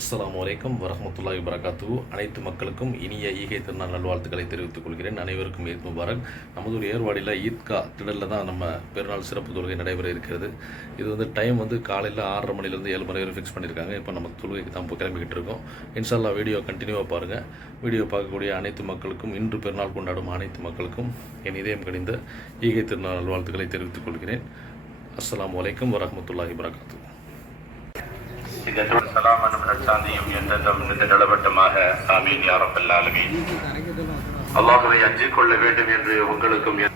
அஸ்லாம் வலைக்கம் வரஹ்மத்துல்லாஹி வரகாத்து அனைத்து மக்களுக்கும் இனிய ஈகை திருநாள் நல்வாழ்த்துக்களை தெரிவித்துக் கொள்கிறேன். அனைவருக்கும் ஈத் முபாரக். நமது ஒரு ஏர்வாடியில் ஈத்கா திடலில் தான் நம்ம பெருநாள் சிறப்பு தொழுகை நடைபெற இருக்கிறது. இது வந்து டைம் வந்து காலையில் ஆறரை மணிலேருந்து ஏழு மணி வரை ஃபிக்ஸ் பண்ணியிருக்காங்க இப்போ நம்ம தொழுகைக்கு தான் இப்போ கிளம்பிக்கிட்டு இருக்கோம். இன்ஷால்லா வீடியோ கண்டினியூவாக பாருங்கள் வீடியோ பார்க்கக்கூடிய அனைத்து மக்களுக்கும் இன்று பெருநாள் கொண்டாடும் அனைத்து மக்களுக்கும் என் இதயம் கணிந்த ஈகை திருநாள் நல்வாழ்த்துக்களை தெரிவித்துக் கொள்கிறேன். அஸ்லாம் வலைக்கம் வரமத்துல்லாஹி வரகாத்து இந்த சலாமனும் நற்சாந்தியும் என்றென்றும் நிலவட்டமாக ஆமீன் யா ரப்பல் ஆலமீன் அல்லாஹ்வை அஞ்சிக் கொள்ள வேண்டும் என்று உங்களுக்கும் என்-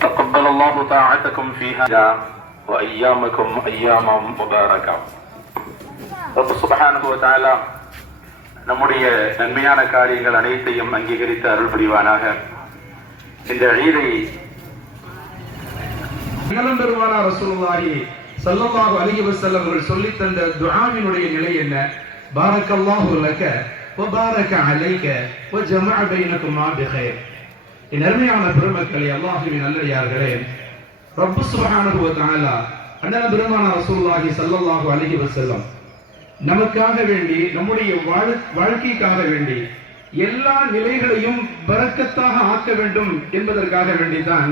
تقبل الله طاعتكم في هذا وأيامكم أياما مباركة رب سبحانه وتعالى நம்முடைய நன்மையான காரியங்கள் அனைத்தையும் அங்கீகரித்து அருள் புரிவானாக இந்த ஈதை நலம் பெருமானா ரசூலுல்லாஹி ஸல்லல்லாஹு அலைஹி வஸல்லம் அவர்கள் சொல்லி தந்த துஆவினுடைய நிலை என்ன? பாரக்கல்லாஹு லக வ பாரக அலைக வ ஜமஅ பைனகுமா பிகைர் என் அருமையான பெருமக்களே அல்லாஹ்வின் நல்லடியார்களே ரப்பு சுப்ஹானஹு வ தஆலா அண்ணன் பெருமான ரசூலுல்லாஹி ஸல்லல்லாஹு அலைஹி வசல்லம் நமக்காக வேண்டி நம்முடைய வாழ்- வாழ்க்கைக்காக வேண்டி எல்லா நிலைகளையும் பறக்கத்தாக ஆக்க வேண்டும் என்பதற்காக வேண்டிதான்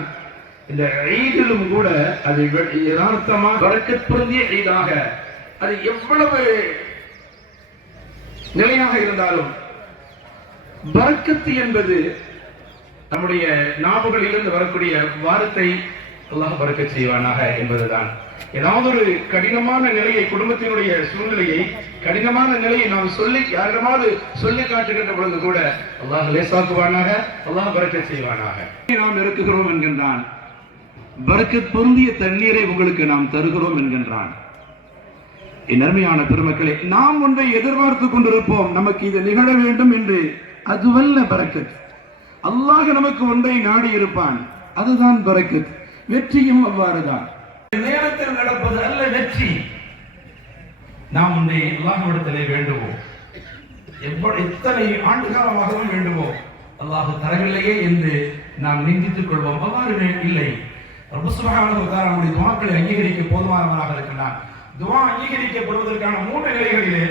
இந்த ஈதிலும் கூட அது வெ- யதார்த்தமா பொருந்திய ஈதாக. அது எவ்வளவு நிலையாக இருந்தாலும் பரக்கத்து என்பது நம்முடைய நாவுகளிலிருந்து வரக்கூடிய வாரத்தை அல்லாஹ் பறக்கச் செய்வானாக என்பதுதான். ஏதாவது ஒரு கடினமான நிலையை குடும்பத்தினுடைய சூழ்நிலையை கடினமான நிலையை நாம் சொல்லி யாரிடமாவது சொல்லி காட்டுகின்ற பொழுது கூட அல்லாஹ் லேசாக்குவானாக அல்லாஹ் பறக்கச் செய்வானாக. நாம் இருக்குகிறோம் என்கின்றான். பரக்கத் பொருந்திய தண்ணீரை உங்களுக்கு நாம் தருகிறோம் என்கின்றான். என் அருமையான பெருமக்களே நாம் ஒன்றை எதிர்பார்த்து கொண்டிருப்போம். நமக்கு இது நிகழ வேண்டும் என்று. அதுவல்ல பரக்கத் அல்லாஹ் நமக்கு ஒன்றை நாடி இருப்பான் அதுதான் பரக்கத் வெற்றியும் அவ்வாறுதான். நேரத்தில் நடப்பது அல்ல வெற்றி. நாம் ஒன்றை அல்லாஹ்விடத்திலே வேண்டுவோம். எவ்வளவு எத்தனை ஆண்டு காலமாகவும் வேண்டுவோம். அல்லாஹ் தரவில்லையே என்று நாம் நிந்தித்துக் கொள்வோம். அவ்வாறு வே- இல்லை. ரொம்ப சுப்ஹானஹு வ தஆலா நம்முடைய துஆக்களை அங்கீகரிக்க போதுமானவராக இருக்கின்றான். துவா அங்கீகரிக்கப்படுவதற்கான மூன்று நிலைகளிலே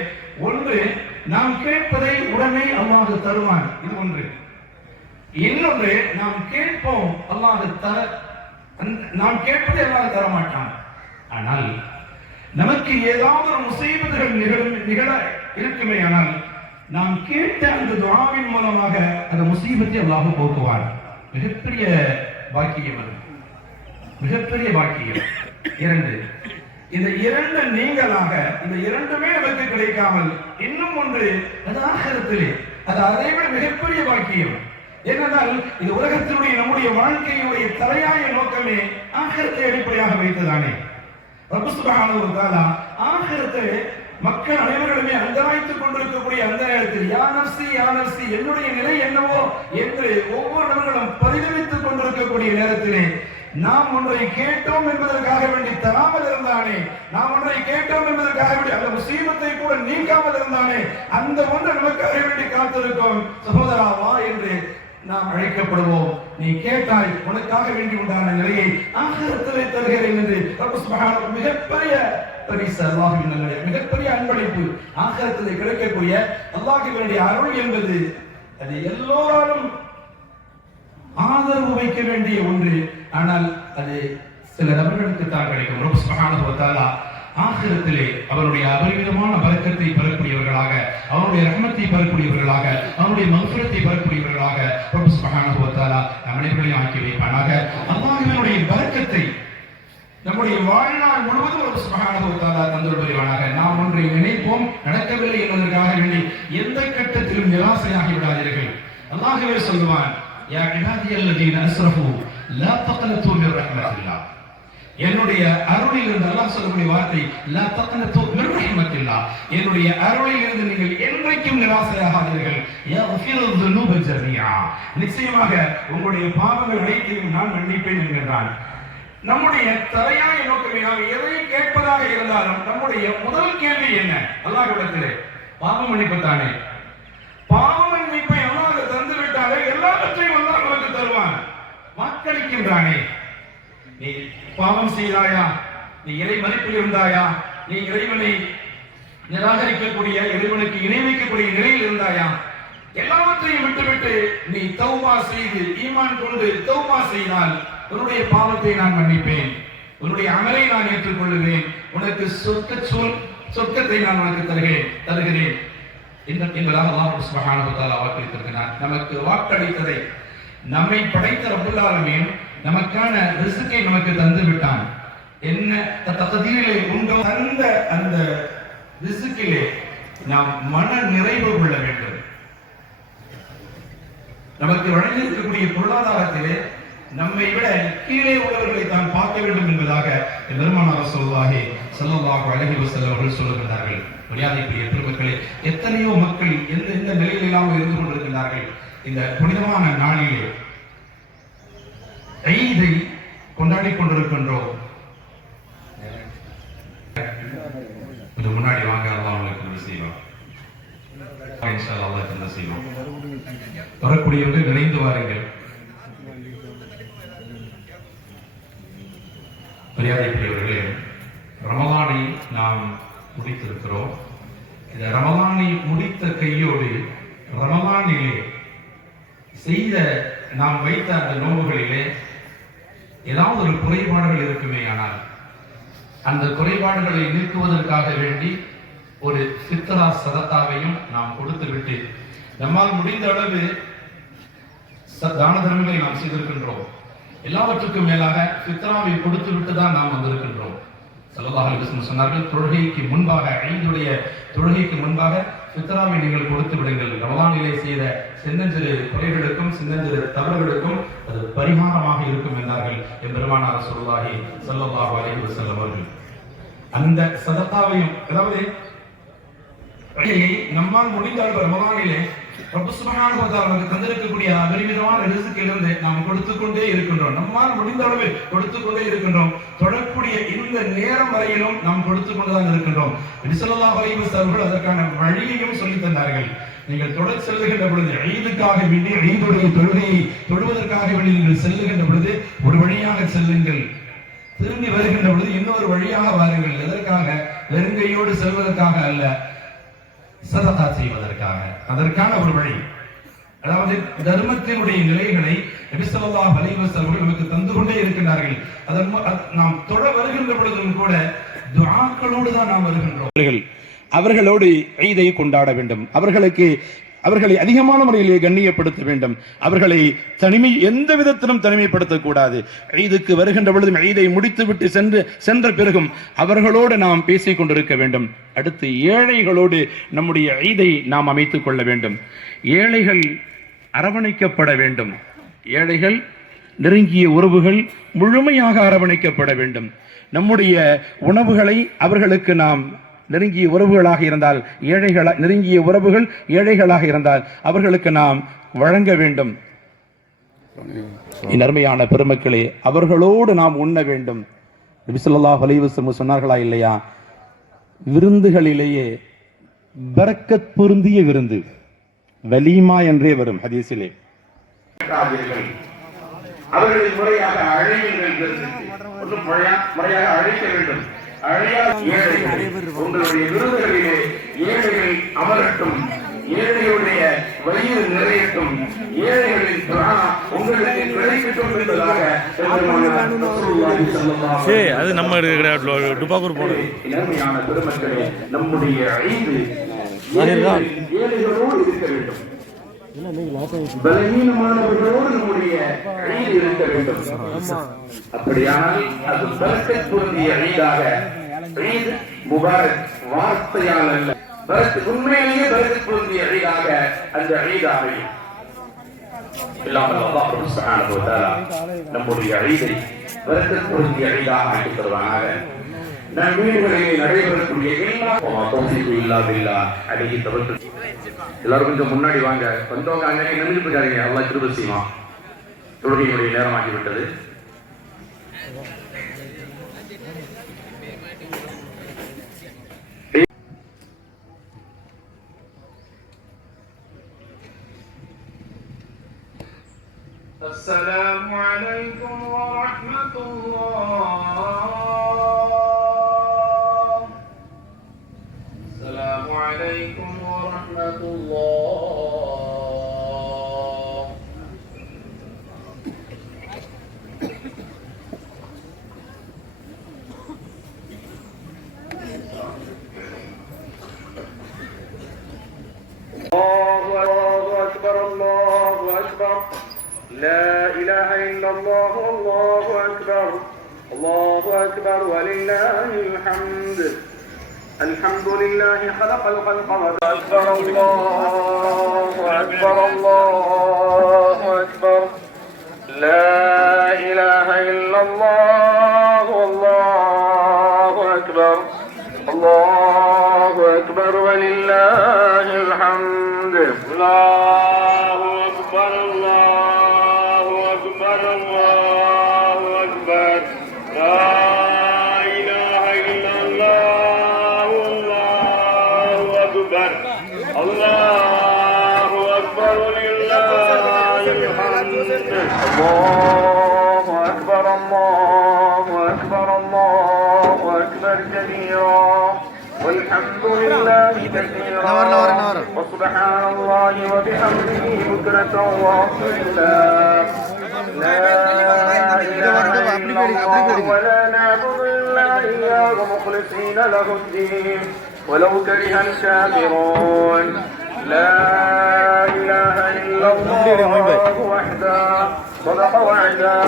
ஒன்று நாம் கேட்பதை உடனே அல்லாஹ் தருவான். இது ஒன்று. இன்னொன்று நாம் கேட்போம் அல்லாஹ் தர நாம் கேட்பதை அல்லாஹ் தர மாட்டான் ஆனால் நமக்கு ஏதாவது ஒரு முசீபத்துகள் நிகழும் நிகழ இருக்குமே ஆனால் நாம் கேட்ட அந்த துவாவின் மூலமாக அந்த முசீபத்தை அல்லாஹ் போக்குவான். மிகப்பெரிய பாக்கியம் அது. மிகப்பெரிய பாக்கியம். இரண்டு. இந்த இரண்டு நீங்களாக இந்த இரண்டுமே நமக்கு கிடைக்காமல் இன்னும் ஒன்று அது ஆகரத்திலே அது அதைவிட மிகப்பெரிய பாக்கியம். ஏனென்றால் இது உலகத்தினுடைய நம்முடைய வாழ்க்கையுடைய தலையாய நோக்கமே ஆகரத்தை அடிப்படையாக வைத்ததானே. ரப்பு சுப்ஹானஹு ஆகிரத்தை மக்கள் அனைவர்களுமே அந்தராய்த்துக் கொண்டிருக்கக்கூடிய அந்த நேரத்தில் யானர்சி யானர்சி என்னுடைய நிலை என்னவோ என்று ஒவ்வொரு நபர்களும் பரிதவித்துக் கொண்டிருக்கக்கூடிய நேரத்திலே நாம் ஒன்றை கேட்டோம் என்பதற்காக வேண்டி தராமல் இருந்தானே நாம் ஒன்றை கேட்டோம் என்பதற்காக வேண்டி அந்த முசீபத்தை கூட நீக்காமல் இருந்தானே அந்த ஒன்று நமக்காக வேண்டி காத்திருக்கும். சகோதரா வா என்று நாம் அழைக்கப்படுவோம். நீ கேட்டாய் உனக்காக வேண்டி உண்டான நிலையை ஆகரத்திலே தருகிறேன் என்று மிகப்பெரிய பரிசு அல்லாஹ்வின் மிகப்பெரிய அன்பளிப்பு ஆகரத்திலே கிடைக்கக்கூடிய அல்லாஹ்வினுடைய அருள் என்பது அது எல்லோராலும் ஆதரவு வைக்க வேண்டிய ஒன்று. ஆனால் அது சில நபர்களுக்கு தான் கிடைக்கும். ரொம்ப சுப்ஹானஹு ஆகிரத்திலே அவருடைய அபரிமிதமான பரக்கத்தை பெறக்கூடியவர்களாக அவருடைய ரஹமத்தை பெறக்கூடியவர்களாக அவருடைய மகுரத்தை பெறக்கூடியவர்களாக ரொம்ப சுப்ஹானஹு வ தஆலா ஆக்கி வைப்பானாக. அல்லாஹ்வினுடைய பரக்கத்தை நம்முடைய வாழ்நாள் முழுவதும் ஒரு சுபகானது தந்தல் புரிவானாக. நாம் ஒன்றை நினைப்போம் நடக்கவில்லை என்பதற்காக வேண்டி எந்த கட்டத்திலும் நிராசையாகி விடாதீர்கள். அல்லாகவே சொல்லுவான் யா இபாதியல்லதீன அஸ்ரஃபு லா தக்னது மின் ரஹ்மத்தில்லாஹ் என்னுடைய அருளில் இருந்து அல்லாஹ் சொல்லக்கூடிய வார்த்தை லா தக்னது மின் ரஹ்மத்தில்லாஹ் என்னுடைய அருளில் இருந்து நீங்கள் என்றைக்கும் நிராசையாகாதீர்கள் யக்ஃபிரு ذுனூப ஜமீஆ நிச்சயமாக உங்களுடைய பாவங்கள் அனைத்தையும் நான் மன்னிப்பேன் என்கிறான் நம்முடைய தலையாய நோக்கமே நாம் எதை கேட்பதாக இருந்தாலும் நம்முடைய முதல் கேள்வி என்ன? அல்லாஹ்விடத்திலே. பாவம் மன்னிப்பு தானே பாவ மன்னிப்பை அல்லாஹ் தந்து விட்டாலே எல்லாவற்றையும் அல்லாஹ் நமக்கு தருவான் வாக்களிக்கின்றானே நீ பாவம் செய்தாயா? நீ இறை மதிப்பில் இருந்தாயா? நீ இறைவனை நிராகரிக்கக்கூடிய இறைவனுக்கு இணை வைக்கக்கூடிய நிலையில் இருந்தாயா? எல்லாவற்றையும் விட்டுவிட்டு நீ தௌபா செய்து ஈமான் கொண்டு தௌபா செய்தால் உன்னுடைய பாவத்தை நான் மன்னிப்பேன். உன்னுடைய அமலை நான் ஏற்றுக்கொள்ளுவேன். உனக்கு சொர்க்க சொல் சொர்க்கத்தை நான் உனக்கு தருகிறேன் தருகிறேன். இந்த என்பதாக அல்லாஹ் சுப்ஹானஹு வ தஆலா வாக்களித்திருக்கிறார். நமக்கு வாக்களித்ததை நம்மை படைத்த ரப்புல் நமக்கான ரிசுக்கை நமக்கு தந்து விட்டான். என்ன தகுதியிலே உண்டோ? தந்த அந்த ரிசுக்கிலே நாம் மன நிறைவு கொள்ள வேண்டும். நமக்கு வழங்கியிருக்கக்கூடிய பொருளாதாரத்திலே நம்மை விட கீழே உள்ளவர்களை தான் பார்க்க வேண்டும் என்பதாக பெருமானார் சொல்வாகி செல்லவாக அழகி வசல் அவர்கள் சொல்லுகிறார்கள் மரியாதைக்குரிய பெருமக்களே எத்தனையோ மக்கள் எந்த எந்த நிலையில் இல்லாமல் இருந்து கொண்டிருக்கிறார்கள் இந்த புனிதமான நாளிலே ஐதை கொண்டாடி கொண்டிருக்கின்றோம். கொஞ்சம் முன்னாடி வாங்க அல்லாஹ் உங்களுக்கு நன்மை செய்வோம் அல்லாஹ் நன்மை செய்வோம் வரக்கூடியவர்கள் நிறைந்து வாருங்கள். மரியாதைக்குரியவர்களே ரமலானை நாம் முடித்திருக்கிறோம். இந்த ரமலானை முடித்த கையோடு ரமலானிலே செய்த நாம் வைத்த அந்த நோவுகளிலே ஏதாவது ஒரு குறைபாடுகள் இருக்குமே ஆனால் அந்த குறைபாடுகளை நீக்குவதற்காக வேண்டி ஒரு சித்தரா சதத்தாவையும் நாம் கொடுத்து விட்டு நம்மால் முடிந்த அளவு ச- தான தர்மங்களை நாம் செய்திருக்கின்றோம். எல்லாவற்றுக்கும் மேலாக சித்தராவை கொடுத்து விட்டு தான் நாம் வந்திருக்கின்றோம். ஸல்லல்லாஹு அலைஹி சொன்னார்கள் தொழுகைக்கு முன்பாக ஐந்துடைய தொழுகைக்கு முன்பாக ஃபித்ராவை நீங்கள் கொடுத்து விடுங்கள். ரமலானிலே செய்த சின்னஞ்சிறு குறைகளுக்கும் சின்னஞ்சிறு தவறுகளுக்கும் அது பரிகாரமாக இருக்கும் என்றார்கள் எம்பெருமானார் சொல்லுவாகி ஸல்லல்லாஹு அலைஹி வஸல்லம் அவர்கள். அந்த சதத்தாவையும் அதாவது நம்மால் முடிந்தால் ரமலானிலே ரப்பு நமக்கு தந்திருக்கக்கூடிய அபரிமிதமான ரிசுக்கிலிருந்து நாம் கொடுத்து கொண்டே இருக்கின்றோம். நம்மால் முடிந்த அளவு கொடுத்து கொண்டே இருக்கின்றோம். தொடரக்கூடிய இந்த நேரம் வரையிலும் நாம் கொடுத்து கொண்டுதான் இருக்கின்றோம் அவர்கள் அதற்கான வழியையும் சொல்லித் தந்தார்கள். நீங்கள் தொடர் செல்லுகின்ற பொழுது ஈதுக்காக வேண்டி ஐந்துடைய தொழுகையை தொழுவதற்காக வேண்டி நீங்கள் செல்லுகின்ற பொழுது ஒரு வழியாக செல்லுங்கள். திரும்பி வருகின்ற பொழுது இன்னொரு வழியாக வாருங்கள். எதற்காக? வெறுங்கையோடு செல்வதற்காக அல்ல. சததா செய்வதற்காக. அதற்கான ஒரு வழி. அதாவது தர்மத்தினுடைய நிலைகளை நபிசல்லாஹ் அலைவசல் நமக்கு தந்து கொண்டே இருக்கின்றார்கள். அதன் நாம் தொழ வருகின்ற பொழுதும் கூட துவாக்களோடு தான் நாம் வருகின்றோம். அவர்களோடு ஈதை கொண்டாட வேண்டும். அவர்களுக்கு அவர்களை அதிகமான முறையிலே கண்ணியப்படுத்த வேண்டும். அவர்களை தனிமை எந்த விதத்திலும் தனிமைப்படுத்தக்கூடாது. ஐதுக்கு வருகின்ற பொழுதும் ஐதை முடித்துவிட்டு சென்று சென்ற பிறகும் அவர்களோடு நாம் பேசிக் கொண்டிருக்க வேண்டும். அடுத்து ஏழைகளோடு நம்முடைய ஐதை நாம் அமைத்துக் கொள்ள வேண்டும். ஏழைகள் அரவணைக்கப்பட வேண்டும். ஏழைகள் நெருங்கிய உறவுகள் முழுமையாக அரவணைக்கப்பட வேண்டும். நம்முடைய உணவுகளை அவர்களுக்கு நாம் நெருங்கிய உறவுகளாக இருந்தால் ஏழைகளா நெருங்கிய உறவுகள் ஏழைகளாக இருந்தால் அவர்களுக்கு நாம் வழங்க வேண்டும். என் அருமையான பெருமக்களே அவர்களோடு நாம் உண்ண வேண்டும். நபிசல்லா ஸல்லல்லாஹு சொன்னார்களா இல்லையா? விருந்துகளிலேயே பரக்கத் பொருந்திய விருந்து வலிமா என்றே வரும் ஹதீஸிலே. அவர்களை முறையாக அழையுங்கள் முறையாக அழைக்க வேண்டும். உங்களுடைய விருதுகளிலே ஏழைகள் அமரட்டும் ஏழைகளுடைய வயிறு நிறையட்டும் ஏழைகளின் பிராணா உங்களுக்கு கிடைக்கட்டும் என்பதாக அது நம்ம டுபாக்கூர் போனது. பெருமக்களே நம்முடைய ஐந்து ஏழைகள் ஏழைகளோடு இருக்க வேண்டும். பலவீனமானவர்களோடு நம்முடைய ஐந்து இருக்க வேண்டும். அப்படியானால் அது பரக்கத் பொருந்திய ஐதாக முபாரக் வார்த்தையால் அல்ல. பரத் உண்மையிலேயே பரக்கத் பொருந்திய ஐதாக அந்த ஐத் இல்லாமல் அல்லாஹ் நம்முடைய ஐதை பரக்கத் பொருந்திய ஐதாக ஆக்கி தருவானாக. நம் வீடுகளிலே நடைபெறக்கூடிய எல்லா தௌஃபீக்கு இல்லா பில்லா அலைஹி தவக்கல் எல்லாரும் கொஞ்சம் முன்னாடி வாங்க. வந்தவங்க அங்கே நின்றுட்டு இருக்காதீங்க அல்லாஹ் கிருபை செய்வான். தொழுகையினுடைய நேரமாகி لا إله إلا الله والله أكبر الله أكبر ولله الحمد. الحمد لله خلق الخلق أكبر الله أكبر الله أكبر. لا إله إلا الله والله أكبر الله أكبر ولله الحمد. الله أكبر الله الله أكبر. الله أكبر. الله أكبر كبيرا. والحمد لله كثيرا. وسبحان الله وبحمده بكرة وأصيلا. ولا نعبد إلا إياه مخلصين له الدين ولو كره الكافرون لا إله إلا الله وحده صدق وعدا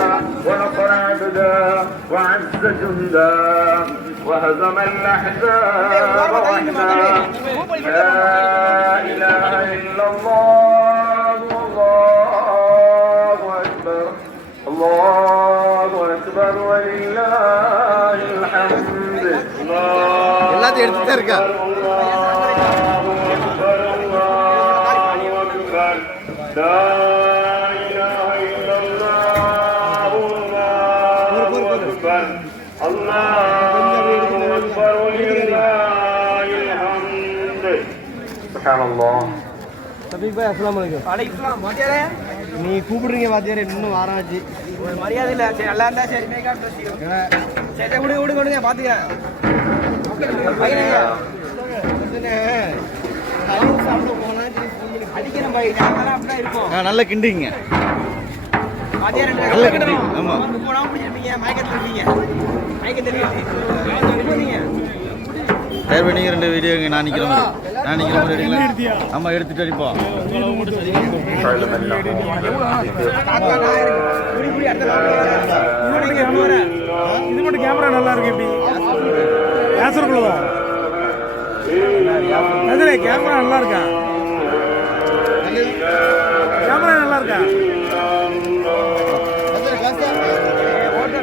ونصر عبدا وعز جندا وهزم الأحزاب وحدا لا إله إلا الله வலைக்கும் அழைக்கலாம் வாத்தியாரே நீ கூப்பிடுறீங்க வாத்தியாரே இன்னும் ஒரு மரியாதை இல்லை சரி நல்லா இருந்தா சரி மேக்கப் ட்ரெஸ் சரி விடுங்க விடுங்க பாத்துக்கிறேன் நல்ல கிண்டிங்க நல்ல கட்டி, ஆமா. போடாம நீங்க தயவு பண்ணி ரெண்டு வீடியோ நான் நிக்கிற நான் நிக்கிற மாதிரி எடுங்களா எடுத்துட்டு அடிப்போம் நான் இது மட்டும் கேமரா நல்லா இருக்கு எப்படி? பேசுறக்குள்ளதா எதிரே கேமரா நல்லா இருக்கா? கேமரா நல்லா இருக்கா? ஓட்ட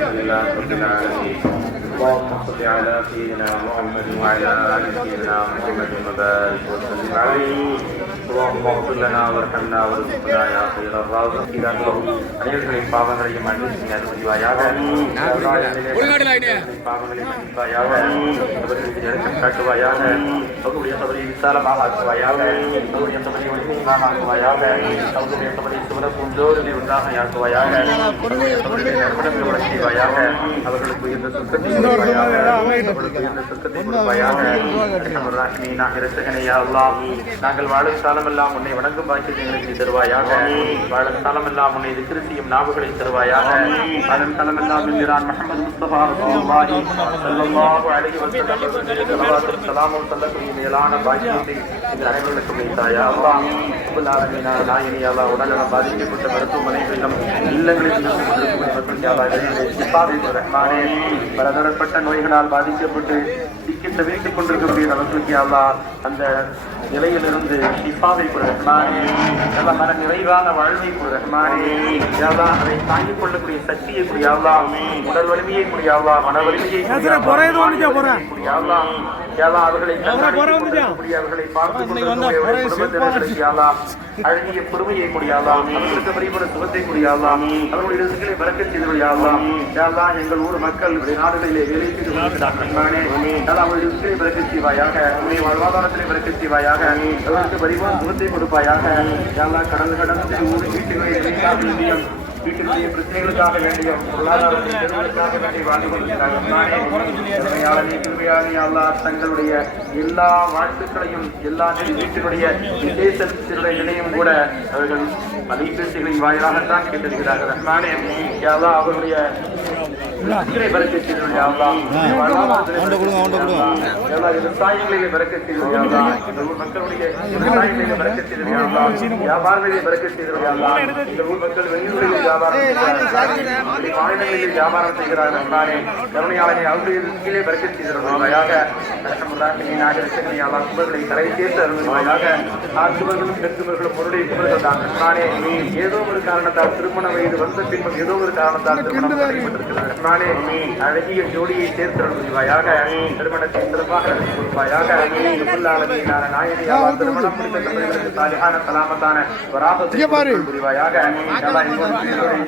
لله الحمد لله رب العالمين اللهم صل على سيدنا محمد وعلى ال سيدنا محمد وبارك وسلم عليه اللهم اغفر لنا وارحمنا وارزقنا يا خير الرازقين அனைவர்களின் பாவங்களையும் மன்னித்து அனுமதிவாயாக பாவங்களை மன்னிப்பாயாக அவர்களுக்கு நெருக்கம் காட்டுவாயாக அவர்களுடைய சபரியை விசாலமாக ஆக்குவாயாக அவருடைய சபரியை ஒளிமையாக ஆக்குவாயாக அவருடைய சபரியை சுவர உண்டாக ஆக்குவாயாக அவருடைய செய்வாயாக அவர்களுக்கு உயர்ந்த சுத்தத்தை அவர்களுக்கு உயர்ந்த சுத்தத்தை கொடுப்பாயாக நாங்கள் வாழும் காலமெல்லாம் உன்னை வணங்கும் பாக்கியத்தை எங்களுக்கு தருவாயாக வாழும் காலமெல்லாம் உன்னை திக்ரு செய்யும் நாவுகளை தருவாயாக வாழும் காலமெல்லாம் என்கிறான் முகமது முஸ்தபா ரசூலுல்லாஹி ஸல்லல்லாஹு அலைஹி வஸல்லம் சொல்லக்கூடிய மேலான பாக்கியத்தை எங்கள் அனைவர்களுக்கும் வைத்தாயா அல்லாஹ் நாயனி அல்லாஹ் உடல்நலம் பாதிக்கப்பட்ட மருத்துவமனைகளிலும் ரஹ்மானே பலதரப்பட்ட நோய்களால் பாதிக்கப்பட்டு திக்கி தவித்துக் கொண்டிருக்கக்கூடிய நமக்கு அல்லாஹ் அந்த நிலையிலிருந்து ஷிஃபாவை கொடு ரஹ்மானே நல்ல மன நிறைவான வாழ்வை கொடு ரஹ்மானே யாவா அதை தாங்கிக் கொள்ளக்கூடிய சக்தியை கொடு யாவா உடல் வலிமையை கொடு யாவா மன வலிமையை கொடு பேசுற யாவா, குறையது ஒண்ணுச்சா போறேன் யாவா யாவா அவர்களை அவர்களை பார்த்து அழகிய பொறுமையை முடியாதா பரிபட சுகத்தை முடியாதா அவர்களுடைய ரிசுகளை பறக்க எங்கள் ஊர் மக்கள் வெளிநாடுகளிலே வேலை செய்து கொண்டிருக்கிறார்கள். அவருடைய ரிசுகளை பறக்க செய்வாயாக அவருடைய வாழ்வாதாரத்திலே பறக்க செய்வாயாக அவர்களுக்கு பரிபட சுகத்தை கொடுப்பாயாக. யாவா கடல் கடந்து ஊர் வீட்டுகளில் வீட்டினுடைய பிரச்சனைகளுக்காக வேண்டிய பொருளாதாரத்தை பெறுவதற்காக வேண்டி வாழ்ந்து கொண்டிருக்கிறார்கள் நானே உண்மையாளனே, தங்களுடைய எல்லா வாழ்த்துக்களையும் எல்லா வீட்டினுடைய விசேஷத்தினுடைய நிலையும் கூட அவர்கள் அலைபேசிகளின் வாயிலாகத்தான் கேட்டிருக்கிறார்கள். ரஹ்மானே யா அவர்களுடைய அவன்கிட்ட கொடுங்க, அவன்கிட்ட கொடுங்க. அல்லாஹ். இந்த ஊர் மக்களுடைய பறக்கச் செய்தருள் யா அல்லாஹ். இந்த ஊர் மக்கள் வெளியூர்களில் வியாபாரம் மாநிலங்களில் வியாபாரம் செய்கிறார்கள் ரஹ்மானே. கருணையாளனே, அவருடைய பறக்கச் செய்தருள்வாயாக. ரஹ்மத்துல்லாஹினாக இரட்சகனே, யா அல்லாஹ், சுபர்களை கரை சேர்த்து அருள்வாயாக. ஆசுபர்களும் பெருசுபர்களும் பொருளை தான் ரஹ்மானே. ஏதோ ஒரு காரணத்தால் திருமண வயது வந்த பின்பும் ஏதோ ஒரு காரணத்தால் திருமணம் தடைபட்டிருக்கிறது ரஹ்மானே. அழகிய ஜோடியை சேர்த்து அருள்வாயாக திருமணத்தை சிறப்பாக நடத்தி கொடுப்பாயாக திருமணம் முடித்த சலாமத்தான புரிவாயாக.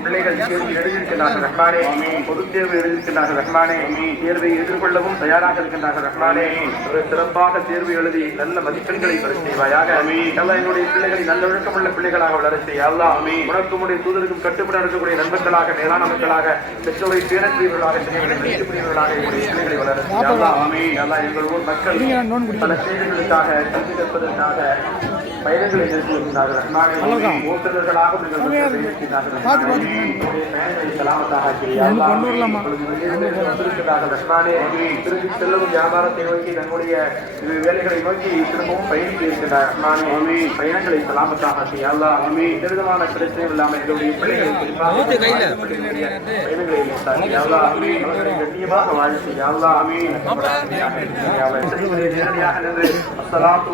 பிள்ளைகள் தேர்வு எழுதியிருக்கிறார்கள் ரஹ்மானே. பொதுத் தேர்வு எழுதியிருக்கிறார்கள் ரஹ்மானே. தேர்வை எதிர்கொள்ளவும் தயாராக இருக்கின்றார்கள் ரஹ்மானே. ஒரு சிறப்பாக தேர்வு எழுதி நல்ல மதிப்பெண்களை பெற செய்வாயாக. என்னுடைய பிள்ளைகளை நல்ல ஒழுக்கமுள்ள பிள்ளைகளாக வளர செய்ய. அல்லாஹ் உனக்கும் உடைய தூதருக்கும் கட்டுப்பட இருக்கக்கூடிய நண்பர்களாக மேலான மக்களாக பெற்றோரை பேரக்கூடியவர்களாக செய்யக்கூடியவர்களாக என்னுடைய பிள்ளைகளை வளர செய்ய அல்லாஹ் அல்லாஹ் எங்கள் ஊர் மக்கள் பல செய்திகளுக்காக கல்வி கற்பதற்காக பயணங்களை நிறுத்தி வைக்கிறார்கள் ஓட்டுநர்களாக திரும்பி செல்லும் வியாபாரத்தை நோக்கி தன்னுடைய வேலைகளை நோக்கி திரும்பவும் பயணித்து இருக்கின்றார் பயணங்களை சலாமத்தாக செய்யலா எவ்விதமான பிரச்சனையும் இல்லாமல் எங்களுடைய பிள்ளைகளை குறிப்பாக பயணங்களை கண்ணியமாக வாழ்த்து நேரடியாக நின்று அஸ்லாம்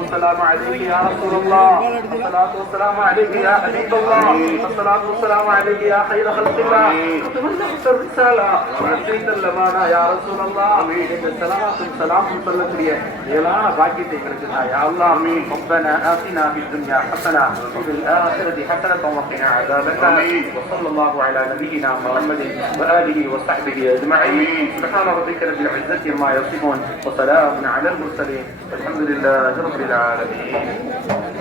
அலைக்கு யாரசூலா الله الصلاة والسلام عليك يا حبيب الله الصلاة والسلام عليك يا خير خلق الله وتبلغت الرسالة وأديت الأمانة يا رسول الله إن السلامة سلام சொல்லக்கூடிய மேலான பாக்கியத்தை கிடைச்சதா யா அல்லாஹ் ربنا آتنا في الدنيا حسنة وفي الآخرة حسنة وقنا عذاب النار وصلى الله على نبينا محمد وآله وصحبه أجمعين سبحان ربك رب العزة عما يصفون وسلام على المرسلين والحمد لله رب العالمين